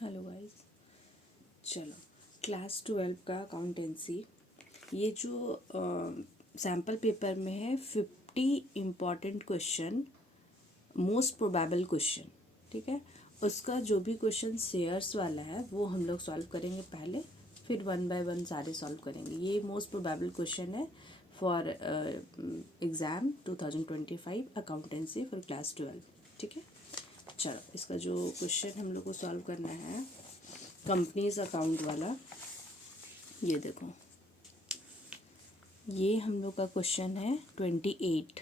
Hello guys, चलो class 12 का accountancy. ये जो सैम्पल पेपर में है 50 important question, most probable question, ठीक है। उसका जो भी क्वेश्चन शेयर्स वाला है वो हम लोग सॉल्व करेंगे पहले, फिर वन बाय वन सारे सॉल्व करेंगे। ये मोस्ट प्रोबेबल क्वेश्चन है for exam 2025 accountancy for class 12, ठीक है। चलो इसका जो क्वेश्चन हम लोग को सॉल्व करना है कंपनीज अकाउंट वाला, ये देखो, ये हम लोग का क्वेश्चन है 28,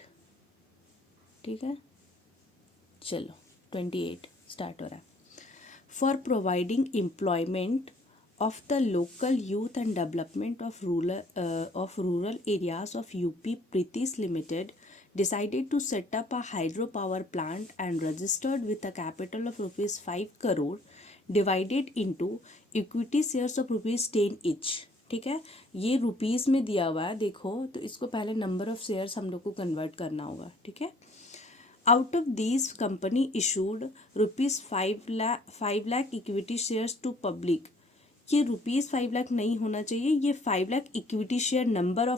ठीक है। चलो 28 स्टार्ट हो रहा है। For providing employment of the local youth and development of rural areas of UP, Pritish Limited decided to set up a hydropower plant and registered with a capital of rupees 5 crore divided into equity shares of rupees 10 each, ठीक है। ये rupees में दिया हुआ है, देखो तो इसको पहले नंबर ऑफ शेयर्स हम लोग को कन्वर्ट करना होगा, ठीक है। Out of these, company issued rupees 5 lakh equity shares to public। ये रुपीज़ 5 लाख नहीं होना चाहिए, ये 5 lakh equity share number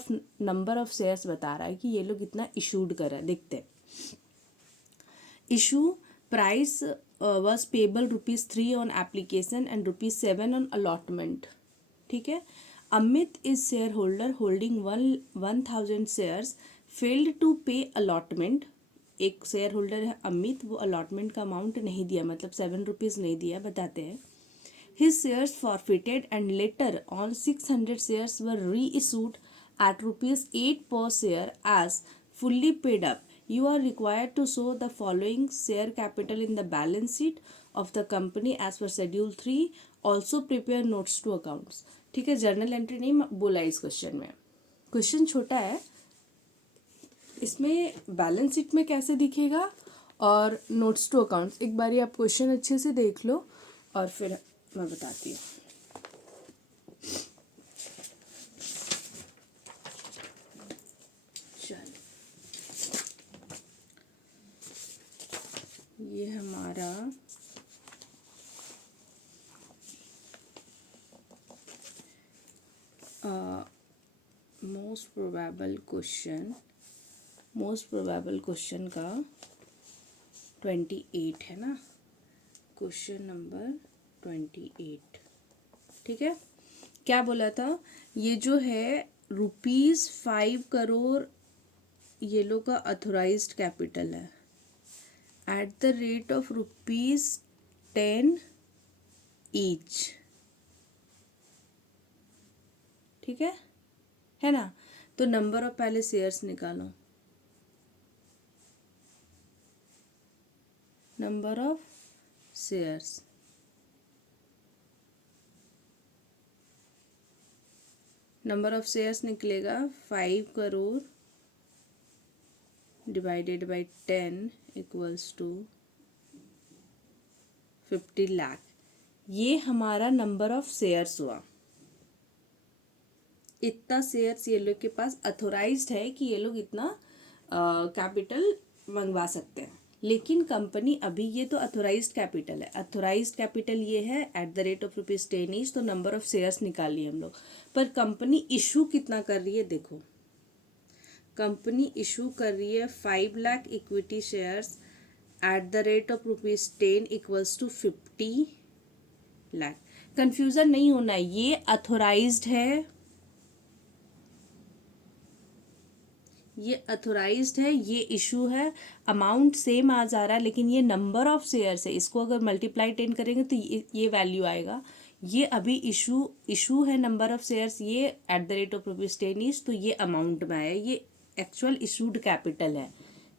of shares बता रहा है कि ये लोग इतना इशूड कर रहा है। देखते हैं, issue price was payable rupees 3 on application and rupees 7 on allotment, ठीक है। Amit is share holder holding 1000 shares failed to pay allotment. एक शेयर होल्डर है अमित, वो अलॉटमेंट का अमाउंट नहीं दिया, मतलब 7 रुपीज़ नहीं दिया। बताते हैं, his shares forfeited and later on 600 shares were reissued at rupees 8 per share as fully paid up. You are required to show the following share capital in the balance sheet of the company as per schedule 3. Also prepare notes to accounts, ठीक है। Journal entry नहीं बोला इस question में, question छोटा है। इसमें balance sheet में कैसे दिखेगा और नोट्स टू अकाउंट्स, एक बारी आप क्वेश्चन अच्छे से देख लो और फिर मैं बताती हूँ। चल, ये हमारा मोस्ट प्रोबेबल क्वेश्चन का 28 है ना, क्वेश्चन नंबर 28, ठीक है। क्या बोला था, ये जो है रुपीज़ 5 करोड़ ये लोग का अथोराइज्ड कैपिटल है at the rate of rupees 10 each, ठीक है ना। तो नंबर ऑफ पहले शेयर्स निकालो, number of shares, number of shares निकलेगा 5 crore divided by 10 equals to 50 lakh. ये हमारा नंबर ऑफ शेयर्स हुआ। इतना शेयर्स ये लोग के पास अथोराइज्ड है कि ये लोग इतना कैपिटल मंगवा सकते हैं। लेकिन कंपनी अभी, ये तो अथोराइज्ड कैपिटल है, अथोराइज्ड कैपिटल ये है at the rate of rupees 10 each, तो नंबर ऑफ शेयर्स निकाल लिए हम लोग। पर कंपनी इशू कितना कर रही है, देखो कंपनी इशू कर रही है 5 lakh equity shares at the rate of rupees 10 equals to 50 lakh. Confusion नहीं होना है, ये अथोराइज्ड है, ये अथोराइज्ड है, ये इशू है, अमाउंट सेम आ जा रहा है, लेकिन ये नंबर ऑफ शेयर्स है। इसको अगर मल्टीप्लाई 10 करेंगे तो ये वैल्यू आएगा। ये अभी इशू है नंबर ऑफ शेयर्स, ये eight the rate of rupees 10 each, तो ये अमाउंट में आया, ये एक्चुअल इशूड कैपिटल है,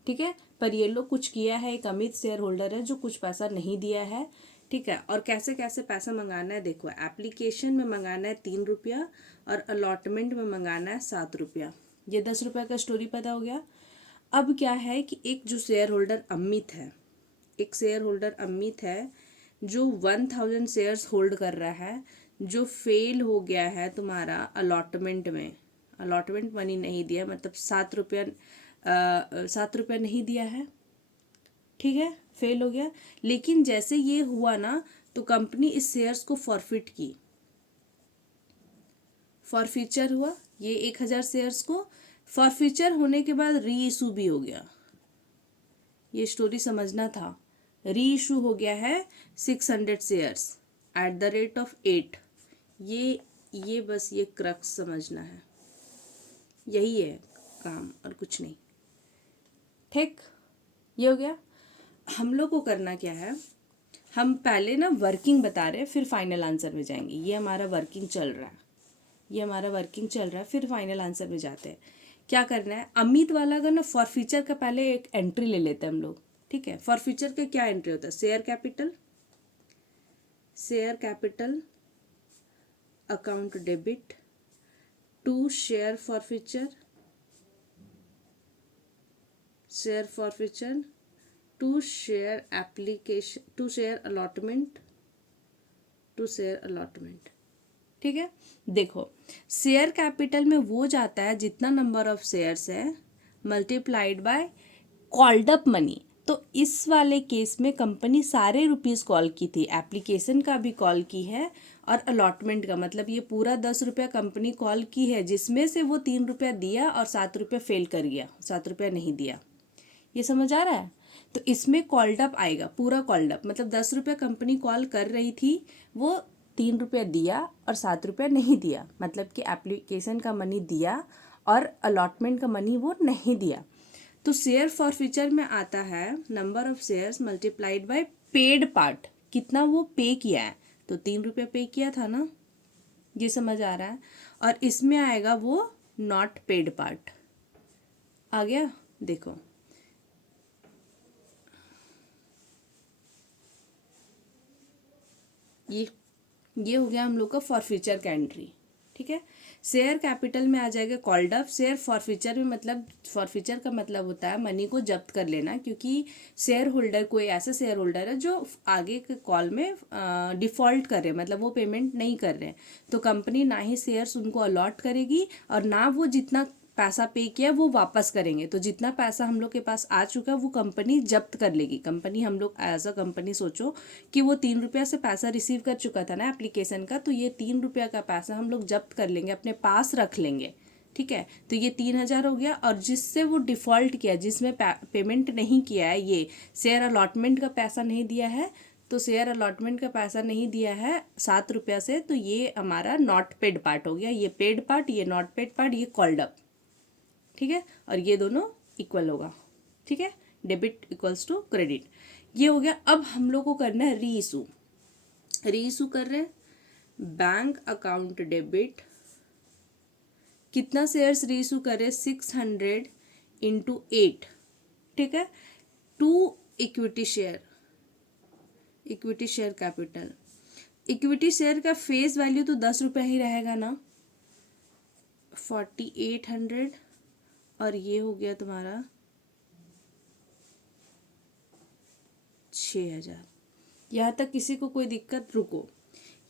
ठीक है। पर ये लोग कुछ किया है, एक अमित शेयर होल्डर है जो कुछ पैसा नहीं दिया है, ठीक है। और कैसे कैसे पैसा मंगाना है, देखो एप्लीकेशन में मंगाना है 3 रुपया और अलॉटमेंट में मंगाना है 7 रुपया। ये 10 रुपये का स्टोरी पता हो गया। अब क्या है कि एक जो शेयर होल्डर अमित है, एक शेयर होल्डर अमित है जो 1000 शेयर्स होल्ड कर रहा है, जो फेल हो गया है तुम्हारा अलॉटमेंट में, अलॉटमेंट मनी नहीं दिया, मतलब 7 रुपया नहीं दिया है, ठीक है, फेल हो गया। लेकिन जैसे ये हुआ ना, तो कंपनी इस शेयर्स को फॉरफिट की, फॉरफीचर हुआ ये 1000 शेयर्स को, फॉरफीचर होने के बाद री इशू भी हो गया। ये स्टोरी समझना था। री इशू हो गया है 600 shares at the rate of 8। ये बस ये क्रक्स समझना है, यही है काम और कुछ नहीं। ठीक, ये हो गया। हम लोग को करना क्या है, हम पहले ना वर्किंग बता रहे हैं फिर फाइनल आंसर में जाएंगे। ये हमारा वर्किंग चल रहा है, ये हमारा वर्किंग चल रहा है, फिर फाइनल आंसर में जाते हैं। क्या करना है, अमित वाला का ना फॉरफीचर का पहले एक एंट्री ले लेते हैं हम लोग। ठीक है, फॉरफीचर का क्या एंट्री होता है, share capital account debit to share forfeiture to share application to share allotment. ठीक है, देखो शेयर कैपिटल में वो जाता है जितना नंबर ऑफ शेयर्स है multiplied by called up money. तो इस वाले केस में कंपनी सारे रुपीस कॉल की थी, एप्लीकेशन का भी कॉल की है और अलॉटमेंट का, मतलब ये पूरा 10 रुपया कंपनी कॉल की है, जिसमें से वो 3 रुपया दिया और 7 रुपया फेल कर गया, 7 रुपया नहीं दिया। ये समझ आ रहा है। तो इसमें कॉल्ड अप आएगा, पूरा कॉल्ड अप, मतलब 10 रुपया कंपनी कॉल कर रही थी, वो 3 रुपया दिया और 7 रुपया नहीं दिया, मतलब कि एप्लीकेशन का मनी दिया और अलॉटमेंट का मनी वो नहीं दिया। तो शेयर फॉरफीचर में आता है number of shares multiplied by paid part, कितना वो पे किया है, तो 3 रुपया पे किया था ना, ये समझ आ रहा है। और इसमें आएगा वो नॉट पेड पार्ट, आ गया। देखो ये हो गया हम लोग का फॉरफीचर का एंट्री। ठीक है, शेयर कैपिटल में आ जाएगा कॉल्ड अप। शेयर फॉरफीचर में, मतलब फॉरफीचर का मतलब होता है मनी को जब्त कर लेना, क्योंकि शेयर होल्डर कोई ऐसा शेयर होल्डर है जो आगे के कॉल में डिफॉल्ट कर रहे हैं, मतलब वो पेमेंट नहीं कर रहे हैं, तो कंपनी ना ही शेयर्स उनको अलॉट करेगी और ना वो जितना पैसा पे किया वो वापस करेंगे। तो जितना पैसा हम लोग के पास आ चुका है वो कंपनी जब्त कर लेगी। कंपनी, हम लोग एज अ कंपनी सोचो कि वो 3 रुपया से पैसा रिसीव कर चुका था ना एप्लीकेशन का, तो ये 3 रुपया का पैसा हम लोग जब्त कर लेंगे, अपने पास रख लेंगे। ठीक है, तो ये 3000 हो गया। और जिससे वो डिफ़ॉल्ट किया, जिसमें पेमेंट नहीं किया है, ये शेयर अलॉटमेंट का पैसा नहीं दिया है, तो शेयर अलॉटमेंट का पैसा नहीं दिया है 7 रुपया से, तो ये हमारा नॉट पेड पार्ट हो गया। ये पेड पार्ट, ये नॉट पेड पार्ट, ये कॉल्ड अप। ठीक है, और ये दोनों इक्वल होगा। ठीक है, डेबिट इक्वल्स टू क्रेडिट, ये हो गया। अब हम लोग को करना है री इशू कर रहे हैं, बैंक अकाउंट डेबिट, कितना शेयर्स री इशू कर रहे हैं, 600 इंटू 8। ठीक है, to equity share capital. Equity share का फेस वैल्यू तो 10 रुपया ही रहेगा ना, 4800, और ये हो गया तुम्हारा 6000। यहाँ तक किसी को कोई दिक्कत? रुको,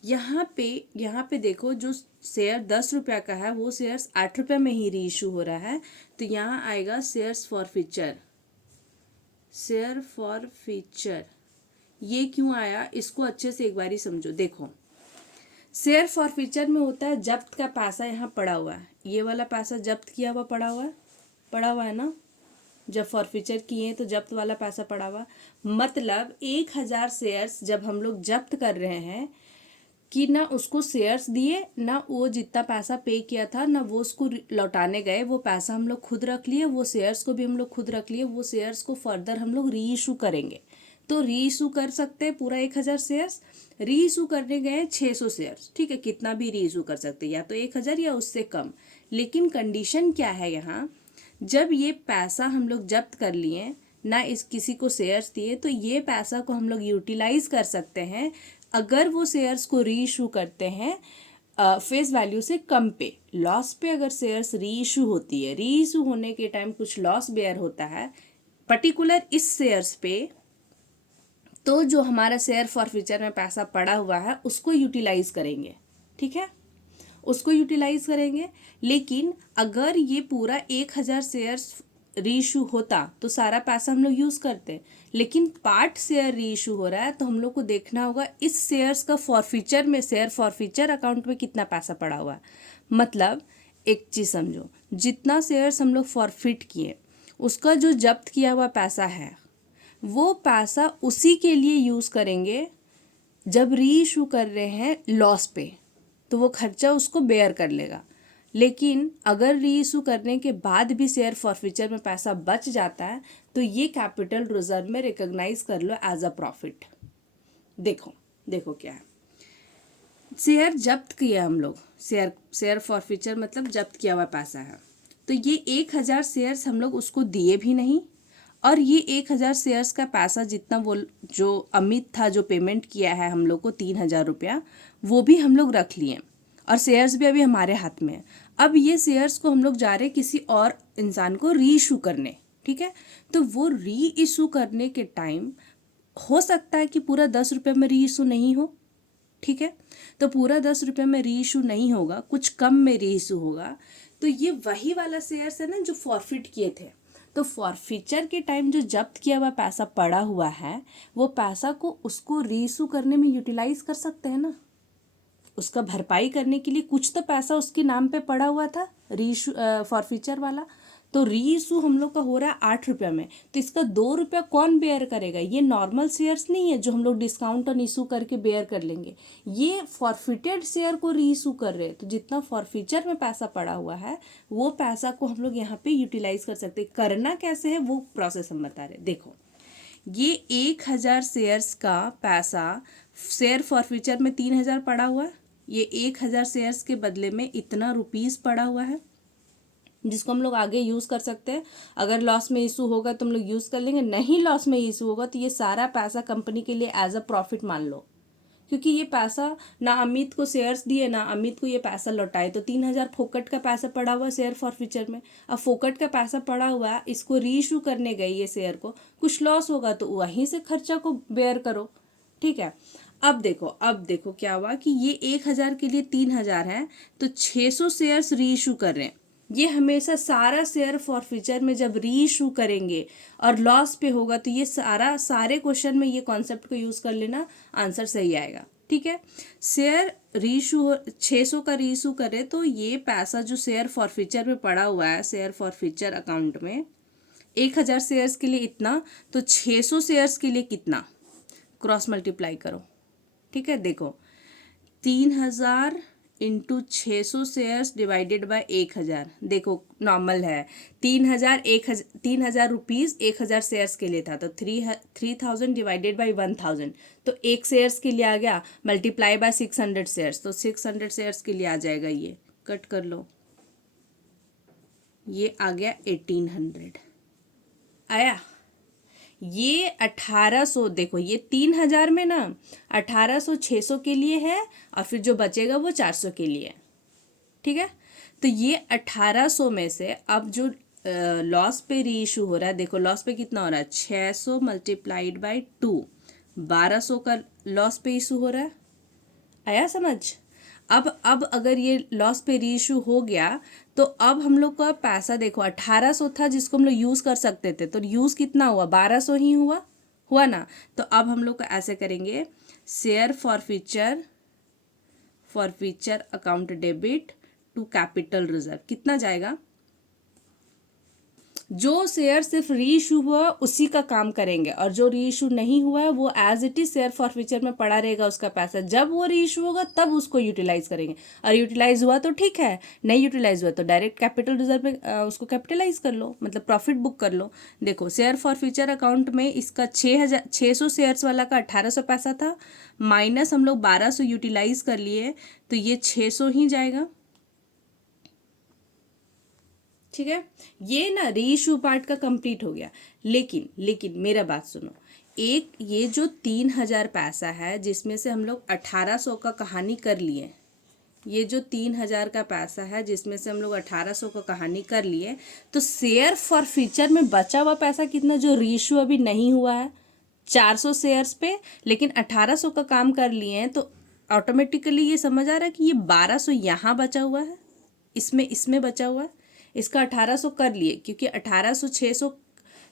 यहाँ पे देखो, जो शेयर 10 रुपया का है वो शेयर्स 8 रुपये में ही री इशू हो रहा है, तो यहाँ आएगा शेयर फॉरफीचर। ये क्यों आया, इसको अच्छे से एक बार ही समझो। देखो, शेयर फॉरफीचर में होता है जब्त का पैसा यहाँ पड़ा हुआ है, ये वाला पैसा जब्त किया हुआ पड़ा हुआ है ना, जब फॉरफीचर किए तो जब्त वाला पैसा पड़ा हुआ, मतलब 1000 शेयर्स जब हम लोग जब्त कर रहे हैं कि ना उसको शेयर्स दिए, ना वो जितना पैसा पे किया था ना वो उसको लौटाने गए, वो पैसा हम लोग खुद रख लिए, वो शेयर्स को भी हम लोग खुद रख लिए, वो शेयर्स को फर्दर हम लोग री इशू करेंगे। तो री इशू कर सकते हैं पूरा 1000 शेयर्स, री इशू करने गए 600 शेयर्स। ठीक है, कितना भी री इशू कर सकते हैं, या तो 1000 या उससे कम। लेकिन कंडीशन क्या है यहाँ, जब ये पैसा हम लोग जब्त कर लिए ना, इस किसी को शेयर्स दिए, तो ये पैसा को हम लोग यूटिलाइज कर सकते हैं अगर वो शेयर्स को री इशू करते हैं फेस वैल्यू से कम पे, लॉस पे। अगर शेयर्स री इशू होती है, री इशू होने के टाइम कुछ लॉस बेयर होता है पर्टिकुलर इस शेयर्स पे, तो जो हमारा शेयर फॉरफीचर में पैसा पड़ा हुआ है उसको यूटिलाइज करेंगे। ठीक है, उसको यूटिलाइज करेंगे। लेकिन अगर ये पूरा 1000 शेयर्स री इशू होता तो सारा पैसा हम लोग यूज़ करते, लेकिन पार्ट शेयर री इशू हो रहा है तो हम लोग को देखना होगा इस शेयर्स का फॉरफीचर में, शेयर फॉरफीचर अकाउंट में कितना पैसा पड़ा हुआ है। मतलब एक चीज़ समझो, जितना शेयर्स हम लोग फॉरफिट किए उसका जो जब्त किया हुआ पैसा है वो पैसा उसी के लिए यूज़ करेंगे जब री इशू कर रहे हैं लॉस पे, तो वो खर्चा उसको बेयर कर लेगा। लेकिन अगर री इशू करने के बाद भी शेयर फॉरफीचर में पैसा बच जाता है तो ये कैपिटल रिजर्व में रिकॉग्नाइज कर लो एज अ प्रॉफिट। देखो देखो क्या है, शेयर जब्त किया हम लोग, शेयर फॉरफीचर मतलब जब्त किया हुआ पैसा है, तो ये 1000 शेयर्स हम लोग उसको दिए भी नहीं, और ये 1000 शेयर्स का पैसा जितना वो जो अमित था जो पेमेंट किया है हम लोग को 3000 रुपया, वो भी हम लोग रख लिए और शेयर्स भी अभी हमारे हाथ में है। अब ये शेयर्स को हम लोग जा रहे किसी और इंसान को री इशू करने, ठीक है। तो वो री इशू करने के टाइम हो सकता है कि पूरा 10 रुपये में री इशू नहीं हो, ठीक है। तो पूरा 10 रुपये में री इशू नहीं होगा, कुछ कम में री इशू होगा। तो ये वही वाला शेयर्स है ना जो फॉरफिट किए थे। तो फॉरफीचर के टाइम जो जब्त किया हुआ पैसा पड़ा हुआ है वो पैसा को उसको री इशू करने में यूटिलाइज कर सकते हैं ना, उसका भरपाई करने के लिए कुछ तो पैसा उसके नाम पे पड़ा हुआ था री इशू फॉरफीचर वाला। तो री इशू हम लोग का हो रहा है 8 रुपये में, तो इसका 2 रुपया कौन बेयर करेगा? ये नॉर्मल शेयर्स नहीं है जो हम लोग डिस्काउंट ऑन इशू करके बेयर कर लेंगे, ये फॉरफिटेड शेयर को री इशू कर रहे हैं। तो जितना फॉरफीचर में पैसा पड़ा हुआ है वो पैसा को हम लोग यहाँ पे यूटिलाइज कर सकते हैं। करना कैसे है वो प्रोसेस हम बता रहे। देखो ये 1000 शेयर्स का पैसा शेयर फॉरफीचर में 3000 पड़ा हुआ है, ये 1000 शेयर्स के बदले में इतना रुपीस पड़ा हुआ है जिसको हम लोग आगे यूज़ कर सकते हैं। अगर लॉस में इशू होगा तो हम लोग यूज़ कर लेंगे, नहीं लॉस में इशू होगा तो ये सारा पैसा कंपनी के लिए एज अ प्रॉफिट मान लो, क्योंकि ये पैसा ना अमित को शेयर्स दिए ना अमित को ये पैसा लौटाए। तो 3000 फोकट का पैसा पड़ा हुआ शेयर फॉरफीचर में। अब फोकट का पैसा पड़ा हुआ है, इसको री इशू करने गई ये शेयर को, कुछ लॉस होगा तो वहीं से खर्चा को बेयर करो, ठीक है। अब देखो क्या हुआ कि ये 1000 के लिए 3000 है तो 600 शेयर्स री इशू कर रहे हैं। ये हमेशा सारा शेयर फॉरफीचर में जब री इशू करेंगे और लॉस पे होगा तो ये सारे क्वेश्चन में ये कॉन्सेप्ट को यूज़ कर लेना, आंसर सही आएगा, ठीक है। शेयर री इशू 600 का री इशू करे तो ये पैसा जो शेयर फॉरफीचर में पड़ा हुआ है शेयर फॉरफीचर अकाउंट में 1000 शेयर्स के लिए इतना, तो 600 शेयर्स के लिए कितना, क्रॉस मल्टीप्लाई करो, ठीक है। देखो 3000 इंटू 600 शेयर्स डिवाइडेड बाय 1000, देखो नॉर्मल है 3000 रुपीज़ 1000 शेयर्स के लिए था, तो 3000 डिवाइडेड बाय 1000, तो एक शेयर्स के लिए आ गया मल्टीप्लाई बाय 600 शेयर्स, तो 600 शेयर्स के लिए आ जाएगा, ये कट कर लो, ये आ गया 1800 आया। ये 1800, देखो ये 3000 में ना 1800 600 के लिए है और फिर जो बचेगा वो 400 के लिए, ठीक है। तो ये 1800 में से अब जो लॉस पे री इशू हो रहा है, देखो लॉस पे कितना हो रहा है 600 मल्टीप्लाइड बाई 2, 1200 का लॉस पे इशू हो रहा है, आया समझ। अब अगर ये लॉस पे री इशू हो गया तो अब हम लोग का पैसा देखो 1800 था जिसको हम लोग यूज़ कर सकते थे, तो यूज़ कितना हुआ 1200 ही हुआ ना। तो अब हम लोग ऐसे करेंगे share forfeiture account debit to capital reserve, कितना जाएगा, जो शेयर सिर्फ री इशू हुआ उसी का काम करेंगे और जो री इशू नहीं हुआ है वो as it is share forfeiture में पड़ा रहेगा उसका पैसा, जब वो री इशू होगा तब उसको यूटिलाइज करेंगे, और यूटिलाइज हुआ तो ठीक है, नहीं यूटिलाइज हुआ तो डायरेक्ट कैपिटल रिजर्व में उसको कैपिटलाइज कर लो, मतलब प्रॉफिट बुक कर लो। देखो शेयर फॉरफीचर अकाउंट में इसका 600 शेयर्स वाला का 1800 पैसा था, माइनस हम लोग 1200 यूटिलाइज कर लिए तो ये 600 ही जाएगा, ठीक है। ये ना री इशू पार्ट का कंप्लीट हो गया। लेकिन मेरा बात सुनो, एक ये जो 3000 पैसा है जिसमें से हम लोग 1800 का कहानी कर लिए, ये जो 3000 का पैसा है जिसमें से हम लोग 1800 का कहानी कर लिए, तो शेयर फॉरफीचर में बचा हुआ पैसा कितना जो री इशू अभी नहीं हुआ है 400 शेयर्स पे, लेकिन 1800 का काम कर लिए हैं, तो ऑटोमेटिकली ये समझ आ रहा है कि ये 1200 यहाँ बचा हुआ है, इसमें बचा हुआ है, इसका 1800 कर लिए, क्योंकि 1800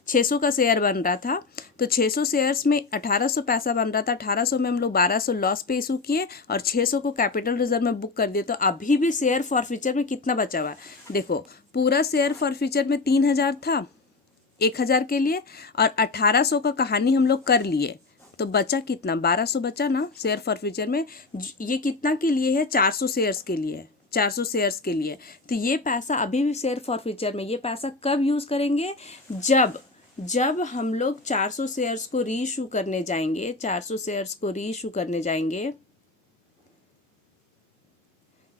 600 का शेयर बन रहा था, तो 600 शेयर्स में 1800 पैसा बन रहा था, 1800 में हम लोग 1200 लॉस पे इशू किए और 600 को कैपिटल रिजर्व में बुक कर दिए। तो अभी भी शेयर फॉर फ्यूचर में कितना बचा हुआ है, देखो पूरा शेयर फॉर फ्यूचर में 3000 था 1000 के लिए, और 1800 का कहानी हम लोग कर लिए, तो बचा कितना, 1200 बचा ना शेयर फॉर फ्यूचर में। ये कितना के लिए है, 400 शेयर्स के लिए, 400 शेयर्स के लिए। तो ये पैसा अभी भी शेयर फॉर फ्यूचर में, ये पैसा कब यूज़ करेंगे, जब हम लोग 400 शेयर्स को री इशू करने जाएंगे, 400 शेयर्स को री इशू करने जाएंगे,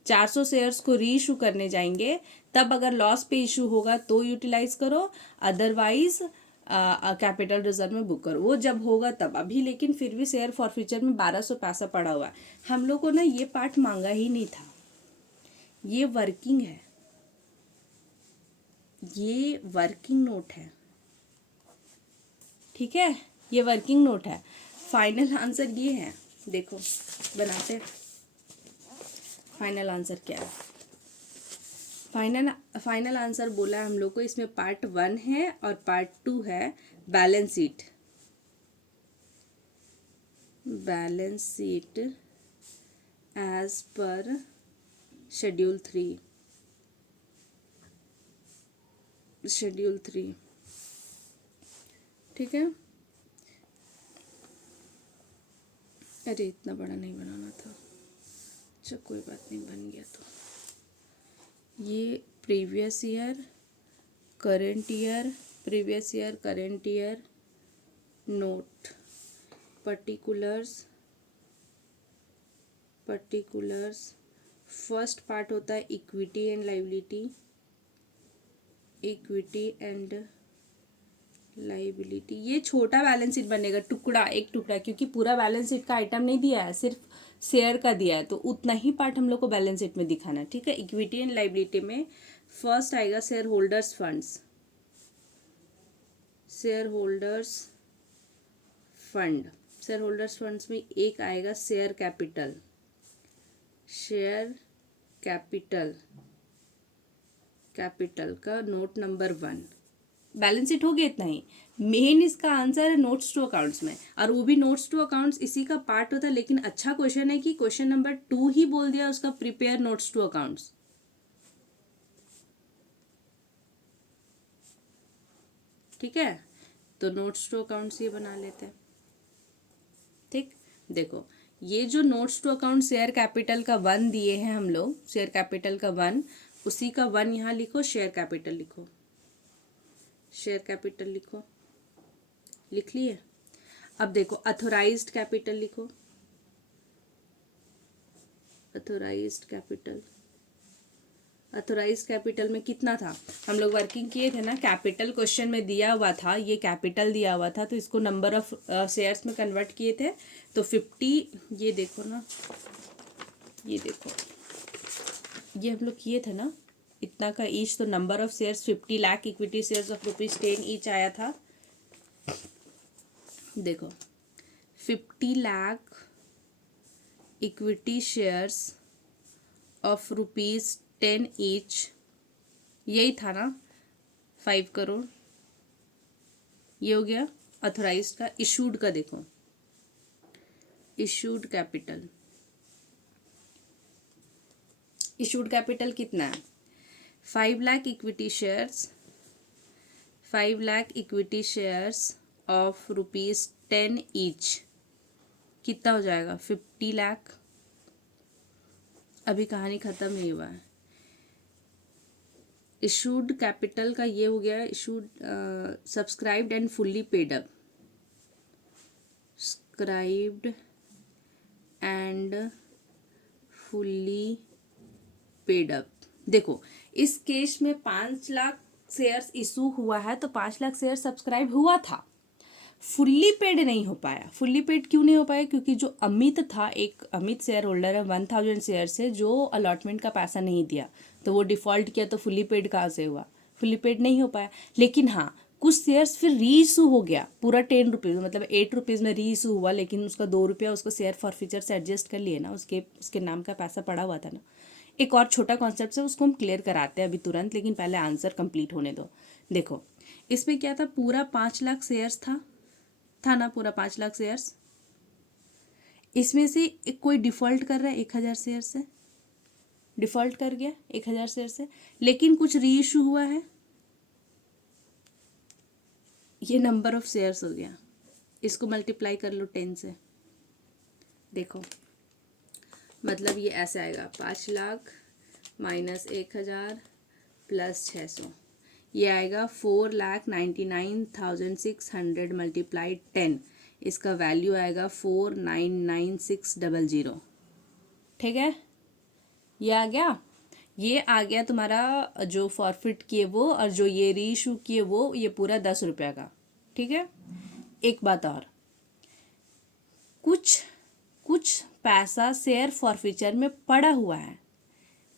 400 शेयर्स को री इशू करने जाएंगे, तब अगर लॉस पे इशू होगा तो यूटिलाइज करो, अदरवाइज कैपिटल रिजर्व में बुक करो, वो जब होगा तब। अभी लेकिन फिर भी शेयर फॉर फ्यूचर में 1200 पैसा पड़ा हुआ है। हम लोग को ना ये पार्ट मांगा ही नहीं था, ये वर्किंग है, ये वर्किंग नोट है, ठीक है, ये वर्किंग नोट है। फाइनल आंसर ये है, देखो बनाते हैं। फाइनल आंसर क्या है, फाइनल आंसर बोला है हम लोग को, इसमें पार्ट 1 है और पार्ट 2 है। Balance sheet, balance sheet as per schedule 3, schedule 3, ठीक है। अरे इतना बड़ा नहीं बनाना था, अच्छा कोई बात नहीं, बन गया। तो ये previous year, current year, previous year, current year, note, particulars, first part होता है equity and liability, equity and liability. ये छोटा बैलेंस शीट बनेगा, टुकड़ा, एक टुकड़ा, क्योंकि पूरा बैलेंस शीट का आइटम नहीं दिया है, सिर्फ शेयर का दिया है, तो उतना ही पार्ट हम लोग को बैलेंस शीट में दिखाना है, ठीक है। इक्विटी एंड लाइबिलिटी में फर्स्ट आएगा share holders funds, share holders fund, share holders funds में एक आएगा share capital, share capital, capital का नोट नंबर 1। बैलेंस शीट हो गया इतना ही। मेन इसका आंसर है नोट्स टू अकाउंट्स में, और वो भी नोट्स टू अकाउंट्स इसी का पार्ट होता है, लेकिन अच्छा क्वेश्चन है कि क्वेश्चन नंबर 2 ही बोल दिया उसका, प्रिपेयर नोट्स टू अकाउंट्स, ठीक है। तो नोट्स टू अकाउंट्स ये बना लेते हैं, ठीक। देखो ये जो notes to account share capital का 1 दिए हैं हम लोग, शेयर कैपिटल का 1, उसी का 1 यहाँ लिखो, शेयर कैपिटल लिखो, शेयर कैपिटल लिखो, लिख लिए। अब देखो अथोराइज्ड कैपिटल लिखो, अथोराइज्ड कैपिटल, अथोराइज्ड कैपिटल में कितना था, हम लोग वर्किंग किए थे ना, कैपिटल क्वेश्चन में दिया हुआ था, ये कैपिटल दिया हुआ था, तो इसको नंबर ऑफ शेयर्स में कन्वर्ट किए थे, तो 50, ये देखो ना, ये देखो ये हम लोग किए थे ना, इतना का ईच, तो number of shares 50 lakh, equity shares of ₹10 each आया था। देखो 50 lakh equity shares of ₹10 each, यही था ना, 5 करोड़, ये हो गया अथोराइज्ड का। इशूड का देखो, इशूड कैपिटल, इशूड कैपिटल कितना है, 5 lakh equity shares, 5 lakh equity shares of ₹10 each, कितना हो जाएगा, 50 लाख। अभी कहानी खत्म नहीं हुआ है। इशूड कैपिटल का ये हो गया, issued subscribed and fully paid up, subscribed and fully paid up. देखो इस केस में 5 लाख शेयर्स इशू हुआ है, तो 5 लाख शेयर सब्सक्राइब हुआ था, फुल्ली पेड नहीं हो पाया। फुल्ली पेड क्यों नहीं हो पाया, क्योंकि जो अमित था, एक अमित शेयर होल्डर है 1000 शेयर से, जो अलॉटमेंट का पैसा नहीं दिया, तो वो डिफ़ॉल्ट किया, तो फुल्ली पेड कहाँ से हुआ, फुल्ली पेड नहीं हो पाया। लेकिन हाँ कुछ शेयर्स फिर री इशू हो गया, पूरा 10 रुपीज़, मतलब 8 रुपीज़ में री इशू हुआ, लेकिन उसका 2 रुपया उसको शेयर फॉर फ्यूचर से एडजस्ट कर लिए ना, उसके नाम का पैसा पड़ा हुआ था ना, एक और छोटा कॉन्सेप्ट है, उसको हम क्लियर कराते हैं अभी तुरंत, लेकिन पहले आंसर कंप्लीट होने दो। देखो इसमें क्या था, पूरा 5 लाख शेयर्स था ना, पूरा 5 लाख शेयर्स। इसमें से कोई डिफ़ॉल्ट कर रहा है 1,000 शेयर से, डिफ़ॉल्ट कर गया 1,000 शेयर से, लेकिन कुछ री इशू हुआ है, ये नंबर ऑफ शेयर्स हो गया। इसको मल्टीप्लाई कर लो 10 से, देखो मतलब ये ऐसे आएगा 5 लाख माइनस 1,000 प्लस 600, ये आएगा 4,99,600 मल्टीप्लाई 10, इसका वैल्यू आएगा 4,99,600। ठीक है, ये आ गया, ये आ गया तुम्हारा जो फॉरफिट किए वो, और जो ये री इशू किए वो, ये पूरा 10 रुपये का। ठीक है, एक बात और, कुछ पैसा शेयर फॉरफिचर में पड़ा हुआ है,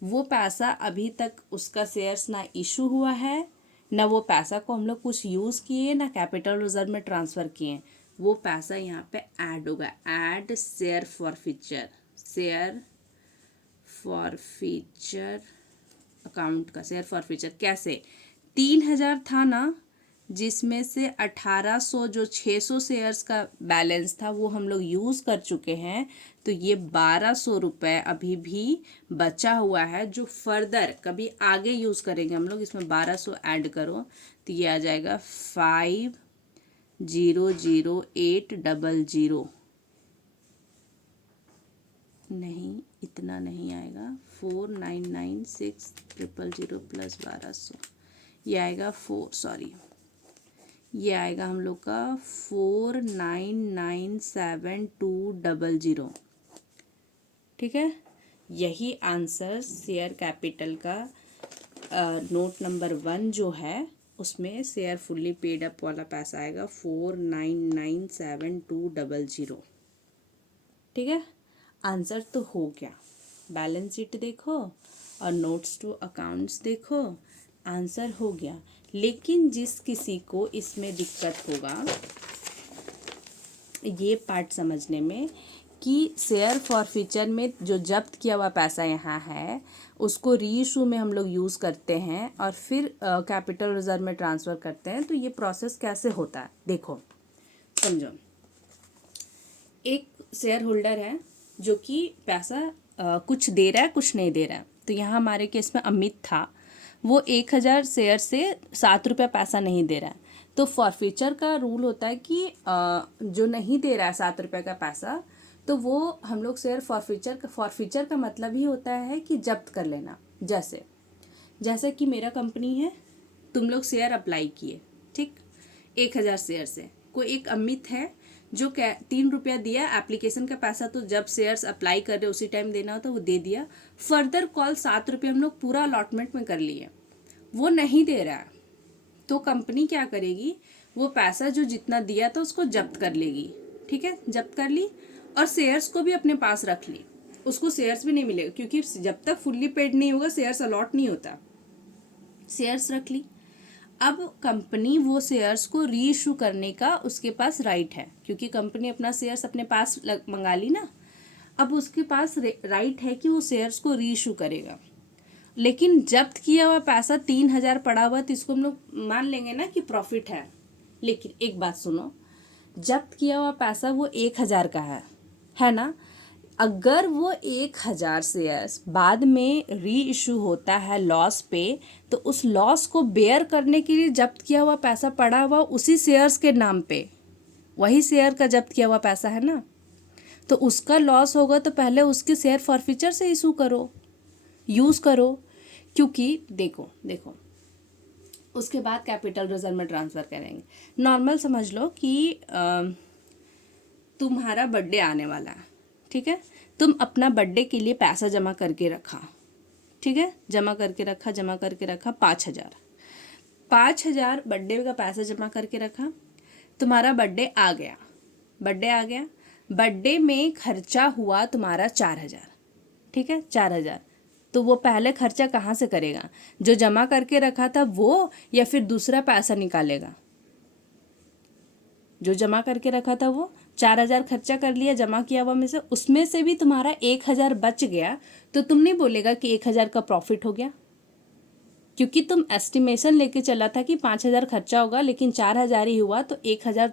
वो पैसा अभी तक उसका शेयर्स ना इशू हुआ है, ना वो पैसा को हम लोग कुछ यूज़ किए, ना कैपिटल रिजर्व में ट्रांसफ़र किए, वो पैसा यहाँ पे ऐड होगा, add share forfeiture, share forfeiture account का शेयर फॉरफिचर। कैसे, 3,000 था ना, जिसमें से 1,800 जो 600 शेयर्स का बैलेंस था वो हम लोग यूज़ कर चुके हैं, तो ये 1,200 रुपये अभी भी बचा हुआ है, जो फर्दर कभी आगे यूज़ करेंगे हम लोग। इसमें 1,200 ऐड करो तो ये आ जाएगा 5,00800, नहीं इतना नहीं आएगा, 4,99,600 प्लस 1,200, ये आएगा ये आएगा हम लोग का 4,99,7,200। ठीक है, यही आंसर शेयर कैपिटल का नोट नंबर 1 जो है, उसमें शेयर फुल्ली पेड अप वाला पैसा आएगा 4,99,7,200। ठीक है, आंसर तो हो गया। बैलेंस शीट देखो और नोट्स टू अकाउंट्स देखो, आंसर हो गया। लेकिन जिस किसी को इसमें दिक्कत होगा ये पार्ट समझने में कि शेयर फॉरफिचर में जो जब्त किया हुआ पैसा यहाँ है, उसको री इशू में हम लोग यूज़ करते हैं और फिर कैपिटल रिजर्व में ट्रांसफ़र करते हैं, तो ये प्रोसेस कैसे होता है देखो, समझो। एक शेयर होल्डर है जो कि पैसा कुछ दे रहा है, कुछ नहीं दे रहा है। तो यहाँ हमारे केस में अमित था, वो 1,000 शेयर से 7 रुपये पैसा नहीं दे रहा है। तो फॉरफिचर का रूल होता है कि जो नहीं दे रहा है 7 रुपये का पैसा, तो वो हम लोग शेयर फॉरफिचर का मतलब ही होता है कि जब्त कर लेना। जैसे कि मेरा कंपनी है, तुम लोग शेयर अप्लाई किए, ठीक, 1,000 शेयर से, कोई एक अमित है जो 3 रुपया दिया एप्लीकेशन का पैसा, तो जब शेयर्स अप्लाई कर रहे उसी टाइम देना होता, वो दे दिया। फर्दर कॉल 7 रुपये हम लोग पूरा अलॉटमेंट में कर लिए, वो नहीं दे रहा है, तो कंपनी क्या करेगी, वो पैसा जो जितना दिया था उसको जब्त कर लेगी। ठीक है, जब्त कर ली और शेयर्स को भी अपने पास रख ली, उसको शेयर्स भी नहीं मिलेगा, क्योंकि जब तक फुल्ली पेड नहीं होगा शेयर्स अलॉट नहीं होता। शेयर्स रख ली, अब कंपनी वो शेयर्स को री इशू करने का उसके पास राइट है, क्योंकि कंपनी अपना शेयर्स अपने पास मंगा ली ना, अब उसके पास राइट है कि वो शेयर्स को री इशू करेगा। लेकिन जब्त किया हुआ पैसा 3,000 पड़ा हुआ, तो इसको हम लोग मान लेंगे ना कि प्रॉफिट है। लेकिन एक बात सुनो, जब्त किया हुआ पैसा वो 1,000 का है ना, अगर वो 1,000 शेयर्स बाद में री इशू होता है लॉस पे, तो उस लॉस को बेयर करने के लिए जब्त किया हुआ पैसा पड़ा हुआ उसी शेयर्स के नाम पे, वही शेयर का जब्त किया हुआ पैसा है ना, तो उसका लॉस होगा तो पहले उसके शेयर फॉरफिचर से इशू करो, यूज़ करो। क्योंकि देखो उसके बाद कैपिटल रिजर्व में ट्रांसफ़र करेंगे। नॉर्मल समझ लो कि तुम्हारा बर्थडे आने वाला है, ठीक है, तुम अपना बर्थडे के लिए पैसा जमा करके रखा, ठीक है, जमा करके रखा 5,000 बर्थडे का पैसा जमा करके रखा, तुम्हारा बर्थडे आ गया, बर्थडे में खर्चा हुआ तुम्हारा 4,000, ठीक है, 4,000, तो वो पहले खर्चा कहाँ से करेगा, जो जमा करके रखा था वो, या फिर दूसरा पैसा निकालेगा, जो जमा करके रखा था वो, 4,000 खर्चा कर लिया जमा किया हुआ में से, उसमें से भी तुम्हारा 1,000 बच गया, तो तुम नहीं बोलेगा कि 1,000 का प्रॉफिट हो गया, क्योंकि तुम एस्टिमेशन लेके चला था कि 5,000 खर्चा होगा लेकिन 4,000 ही हुआ, तो 1,000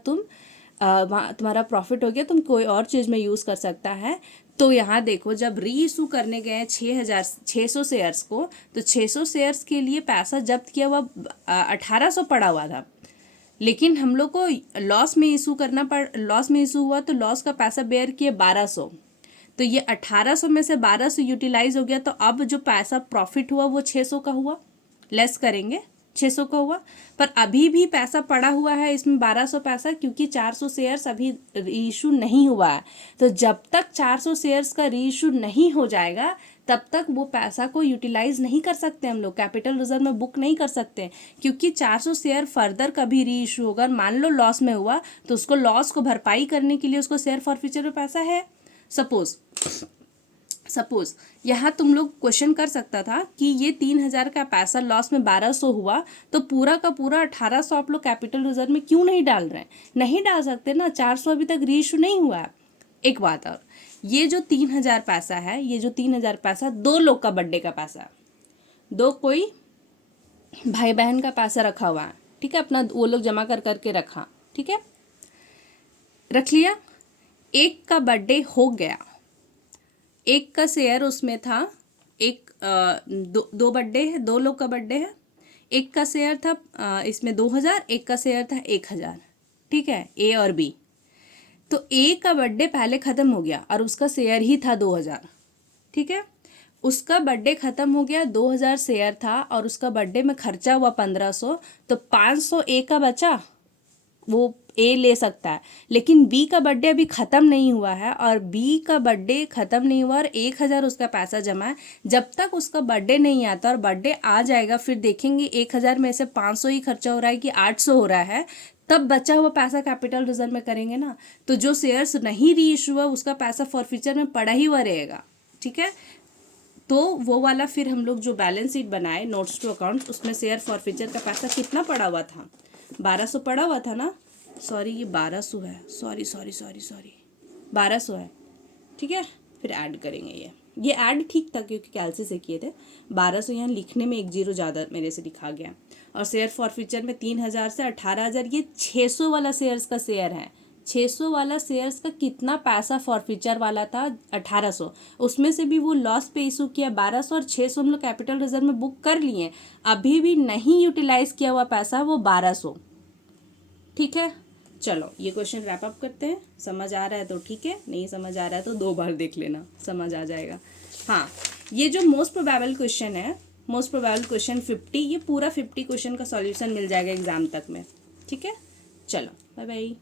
तुम्हारा प्रॉफिट हो गया, तुम कोई और चीज़ में यूज़ कर सकता है। तो यहाँ देखो, जब री इशू करने गए 600 शेयर्स को, तो 600 शेयर्स के लिए पैसा जब्त किया हुआ 1,800 पड़ा हुआ था, लेकिन हम लोग को लॉस में इशू हुआ, तो लॉस का पैसा बेयर किए 1,200, तो ये 1,800 में से 1,200 यूटिलाइज हो गया, तो अब जो पैसा प्रॉफिट हुआ वो 600 का हुआ, लेस करेंगे 600 का हुआ, पर अभी भी पैसा पड़ा हुआ है इसमें 1,200 पैसा, क्योंकि 400 शेयर्स अभी री इशू नहीं हुआ है। तो जब तक 400 शेयर्स का री इशू नहीं हो जाएगा तब तक वो पैसा को यूटिलाइज नहीं कर सकते, हम लोग कैपिटल रिजर्व में बुक नहीं कर सकते, क्योंकि 400 शेयर फर्दर कभी री इशू होगा, मान लो लॉस में हुआ, तो उसको लॉस को भरपाई करने के लिए उसको शेयर फॉरफीचर में पैसा है। सपोज यहाँ तुम लोग क्वेश्चन कर सकता था कि ये 3,000 का पैसा लॉस में 1,200 हुआ, तो पूरा का पूरा 1,800 आप लोग कैपिटल रिजर्व में क्यों नहीं डाल रहे हैं? नहीं डाल सकते ना, 400 अभी तक री इशू नहीं हुआ है। एक बात और, ये जो 3,000 पैसा है, ये जो 3,000 पैसा 2 लोग का बर्थडे का पैसा है, 2 कोई भाई बहन का पैसा रखा हुआ है, ठीक है, अपना वो लोग जमा कर करके रखा, ठीक है, रख लिया। एक का बर्थडे हो गया, एक का शेयर उसमें था, एक दो बर्थडे है, 2 लोग का बर्थडे है, एक का शेयर था इसमें 2,000, एक का शेयर था 1,000, ठीक है, ए और बी। तो ए का बर्थडे पहले ख़त्म हो गया और उसका शेयर ही था 2,000, ठीक है, उसका बर्थडे ख़त्म हो गया, 2,000 शेयर था और उसका बर्थडे में खर्चा हुआ 1,500, तो 500 ए का बचा, वो ए ले सकता है, लेकिन बी का बर्थडे अभी ख़त्म नहीं हुआ है और बी का बर्थडे ख़त्म नहीं हुआ और 1,000 उसका पैसा जमा है। जब तक उसका बर्थडे नहीं आता और बर्थडे आ जाएगा फिर देखेंगे 1,000 में से 500 ही खर्चा हो रहा है कि 800 हो रहा है, तब बचा हुआ पैसा कैपिटल रिजर्व में करेंगे ना। तो जो शेयर्स नहीं री इशू हुआ उसका पैसा फॉरफीचर में पड़ा ही हुआ रहेगा, ठीक है। तो वो वाला फिर हम लोग जो बैलेंस शीट बनाए नोट्स टू अकाउंट, उसमें शेयर फॉरफीचर का पैसा कितना पड़ा हुआ था? 1,200 पड़ा हुआ था ना, सॉरी ये 1,200 है, सॉरी 1,200 है, ठीक है। फिर ऐड करेंगे, ये ऐड ठीक था क्योंकि कैलसी से किए थे। 1,200 यहाँ लिखने में 1 जीरो ज़्यादा मेरे से लिखा गया, और शेयर फॉरफीचर में 3,000 से 18,000, ये 600 वाला शेयर्स का शेयर है। 600 वाला शेयर्स का कितना पैसा फॉरफीचर वाला था? 1,800, उसमें से भी वो लॉस पे इशू किया 1,200 और 600 हम लोग कैपिटल रिजर्व में बुक कर लिए, अभी भी नहीं यूटिलाइज किया हुआ पैसा वो 1,200, ठीक है। चलो ये क्वेश्चन रैप अप करते हैं, समझ आ रहा है तो ठीक है, नहीं समझ आ रहा है तो 2 बार देख लेना, समझ आ जाएगा। हाँ, ये जो मोस्ट प्रोबेबल क्वेश्चन है, मोस्ट प्रोबेबल क्वेश्चन 50, ये पूरा 50 क्वेश्चन का सॉल्यूशन मिल जाएगा एग्जाम तक में, ठीक है। चलो बाय बाय।